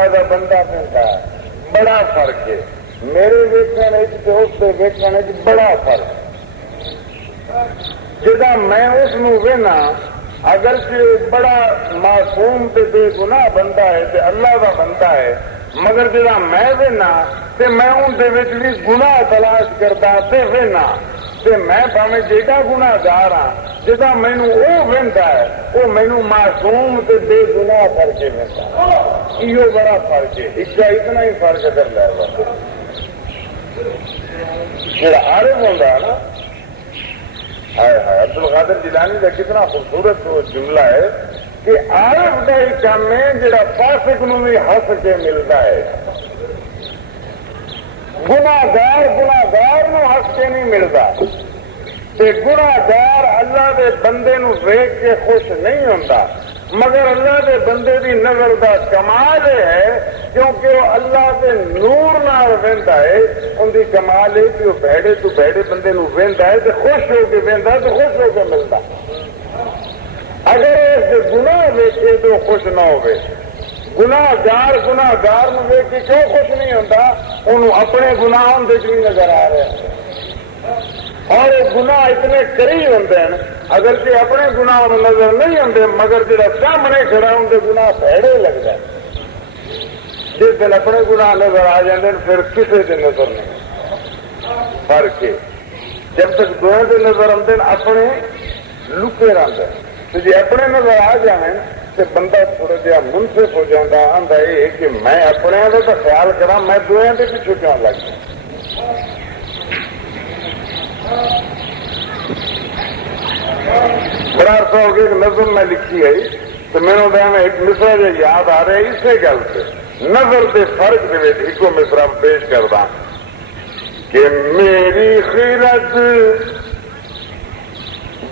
اللہ کا بندہ پہنتا ہے، بڑا فرق ہے۔ میرے ویکھن تے اس کے ویکھن بڑا فرق جدا میں اس وہنا اگرچہ بڑا معصوم تے بے گناہ بندہ ہے تے اللہ کا بندہ ہے، مگر جدا میں وہنا تے میں ان دے وچ بھی گناہ تلاش کرتا تے وہنا تے میں بھاویں جیڑا گناہ گار ہاں، جدا مینوں وہ وہندا ہے وہ مینوں معصوم تے بے گناہ کر کے وہندا۔ یہ بڑا فرق ہے، اس کا اتنا ہی فرق کر لے بس۔ جڑا عارف ہوندا ہے نا، ہائے ہائے عبد القادر جیلانی کا کتنا خوبصورت جملہ ہے کہ عارف کا ہی کام ہے جڑا فاسق نو بھی ہس کے ملتا ہے، گناہگار نو ہس کے نہیں ملتا، تے گناہگار اللہ دے بندے نو ویکھ کے خوش نہیں ہوتا، مگر اللہ دے بندے دی نظر دا کمال ہے کیونکہ وہ اللہ دے نور نال ویندا ہے، ان دی کمال ہے کہ وہ بھڑے تو بھڑے بندے نو ویندا ہے تے خوش ہو کے ویندا تے خوش ہو کے ملتا۔ اگر اس گناہ ویکھے تو خوش نہ ہوئے، گناہگار نو ویکھ کے کیوں خوش نہیں ہوتا؟ انہوں اپنے گناہ دے نہیں نظر آ رہے ہیں، اور یہ گناہ اتنے کری ہوتے ہیں اگرچہ اپنے گناہ نظر نہیں آتے، مگر جڑا سامنے کھڑا ان کے گناہ بھڑے لگتا ہے۔ جس دن اپنے گناہ نظر آ جاتے ہیں پھر کسی دن نظر نہیں، فرق ہے۔ جب تک دونوں کے نظر آتے ہیں اپنے لکے رہتے ہیں، تو جی اپنے نظر آ جائیں تو بندہ تھوڑا جہا منصف ہو جاتا، آتا یہ کہ میں اپنے کا خیال کرا، میں دوسرے کے پیچھے کیوں لگ جاؤں۔ بڑا عرصہ ہو گیا ایک نظم میں لکھی ہے تو میرے ایک مصرا جو یاد آ رہا ہے اسی گل سے نظر کے فرق کے ایک مصرا پیش کرتا کہ میری خیرت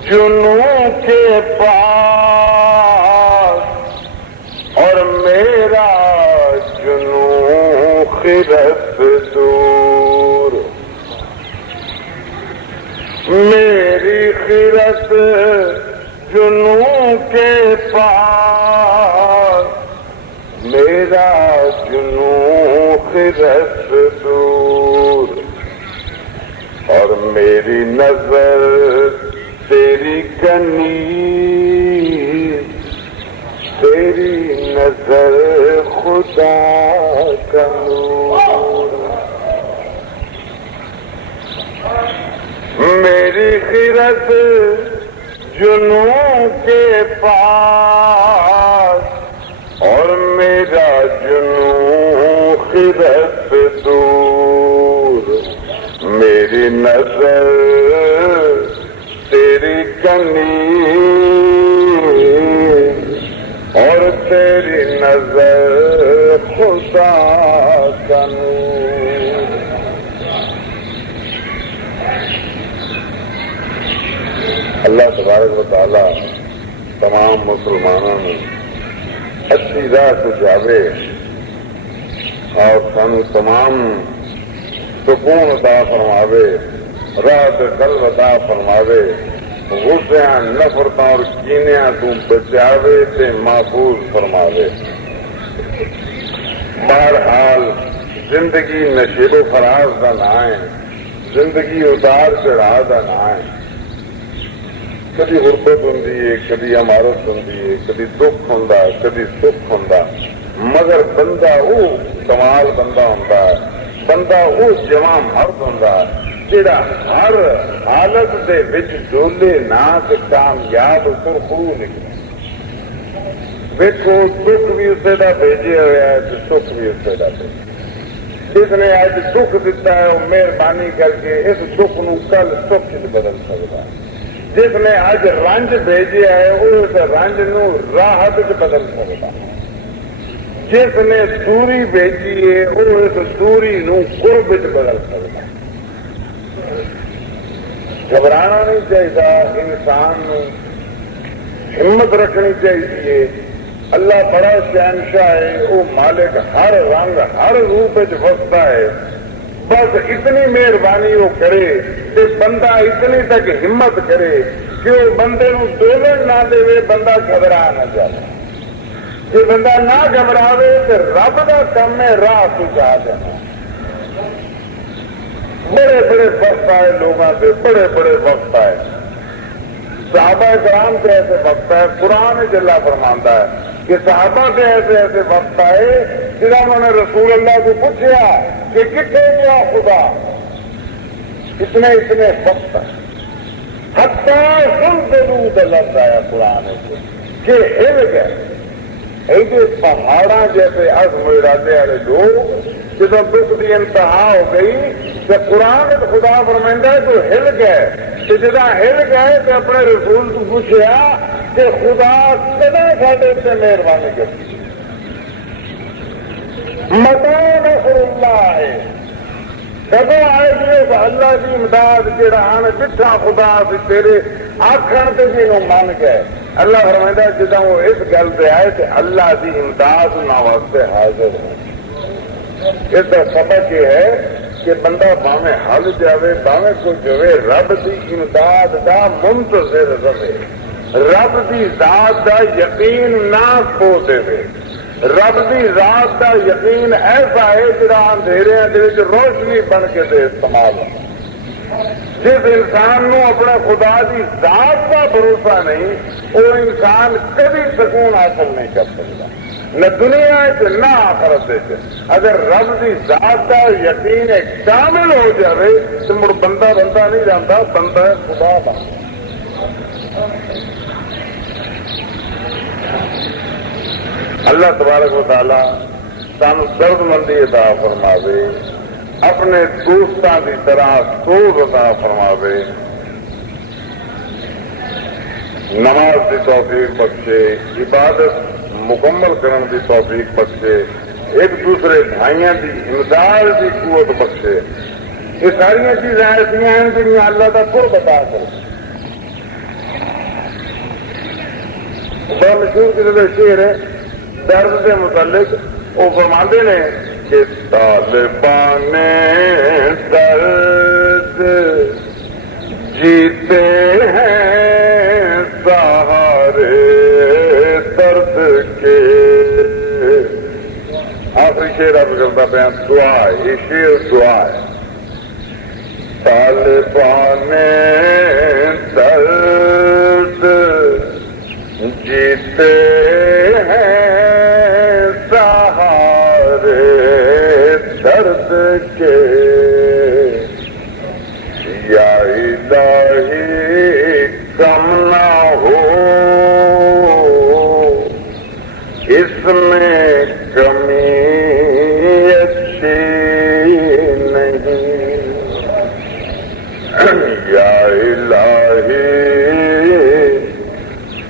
جنوں کے پاس اور میرا جنوں خیرت دور، میری خیرت جنوں کے پاس میرا جنوں خیرت دور، اور میری نظر تیری کنی، تیری نظر خدا کا نور، میری خیرت جنوں کے پاس اور میرا جنوں خیرت دور، میری نظر تیری کنی اور تیری نظر خدا کا نور۔ اللہ تبارک و تعالی تمام مسلمانوں نے اچھی راہ سے جاوے اور سن تمام سکون عطا فرماوے، راحت قلب عطا فرماوے، غصیاں نفرتوں اور کینیاں تو بچاوے تے محفوظ فرماوے۔ بہرحال زندگی نشیب و فراز کا نہ ہے، زندگی اتار چڑھا کا نہ ہے، کدی غربت ہوں، کدی عمارت ہوں، کدی دکھ ہوں، کدی سکھ ہوں، مگر بندہ وہ کمال بندہ ہوتا ہے، بندہ وہ جواں مرد ہوتا ہے جڑا ہر حالت دے وچ ڈولے نہ تے کامیاب سرخرو نکلے۔ ویکھو دکھ بھی اسے دا بھیجیا ہوا ہے تے سکھ بھی اسے دا بھیجیا، جس نے اج دکھ دیتا ہے وہ مہربانی کر کے اس دکھ نو کل سکھ وچ بدل سکتا ہے، جس نے اج رنج بھیجیا ہے وہ اس رنج نو راحت وچ بدل سکتا ہے، جس نے دوری بھیجی ہے وہ اس دوری نو قرب وچ بدل سکتا ہے۔ گھبرانا نہیں چاہیے، انسان نو ہمت رکھنی چاہیے۔ اللہ بڑا شہنشاہ ہے، وہ مالک ہر رنگ ہر روپ وستا ہے، بس اتنی مہربانی وہ کرے کہ بندہ اتنی تک ہمت کرے کہ وہ بندے نو دولن نہ دے، بندہ گھبرا نہ جائے۔ جی بندہ نہ گھبراوے تو رب کا کم ہے راہ پہنچا دینا. بڑے بڑے وقت آئے لوگوں سے، بڑے بڑے وقت آئے. صحابہ کرام سے ایسے وقت آئے، قرآن جلا فرماتا ہے کہ صحابہ سے ایسے ایسے وقت آئے جنہوں نے رسول اللہ کو پوچھا کہ کتنے گیا خدا. اتنے وقت حتیٰ سن ضرور لفظ آیا قرآن سے کہ ہل گئے. ایسے پہاڑاں جیسے عزم ارادے والے لوگ جب دکھ کی انتہا ہو گئی تو قرآن خدا فرمائندا ہے تو ہل گئے. تو جدا ہل گئے تو اپنے رسول کو پوچھا کہ خدا کدا ساڈے سے مہربانی کرتی متا نصر اللہ ہے کدو آئے گی اللہ کی امداد جہاں آن جٹھا خدا بھی تیرے آخر سے بھی من گئے. اللہ فرمائندا جدا وہ اس گل سے آئے کہ اللہ کی امداد نہ واسطے حاضر ہے. اس کا سبق یہ ہے کہ بندہ باویں حل جاوے باویں کو جوے رب کی امداد کا منتظر رہے، رب کی ذات کا یقین نہ کھو دے. رب کی ذات کا یقین ایسا ہے جہاں اندھیرے روشنی بن کے دے استعمال. جس انسان نو اپنے خدا کی ذات کا بھروسہ نہیں وہ انسان کبھی سکون حاصل نہیں کر سکتا، نہ دنیا نہ آخرت. اگر رب کی ذات کا یقین کامل ہو جائے تو مڑ بندہ نہیں جانتا، بندہ خدا بنتا. اللہ تبارک و تعالی سانو درد مندی عطا فرماوے، اپنے دوستوں کی طرح سوچ عطا فرماوے، نماز کی توفیق بخشے، عبادت مکمل کرنے کی توفیق بخشے، ایک دوسرے بھائیوں کی امداد کی قوت بخشے. یہ ساری چیزیں ایسا ہیں جنہیں اللہ کا قرب عطا کرے. بڑا مشہور کسی کا شعر ہے درد کے متعلق، وہ فرماتے ہیں کہ طالبان درد جیتے ہیں سہارے درد کے. آخری شعر اب کرتا پیا دعا ہے، یہ شعر دعا ہے. طالبان درد جیتے ہیں سہارے درد کے، یا الہی کم نہ ہو اس میں کمی اچھی نہیں، یا الہی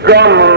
کم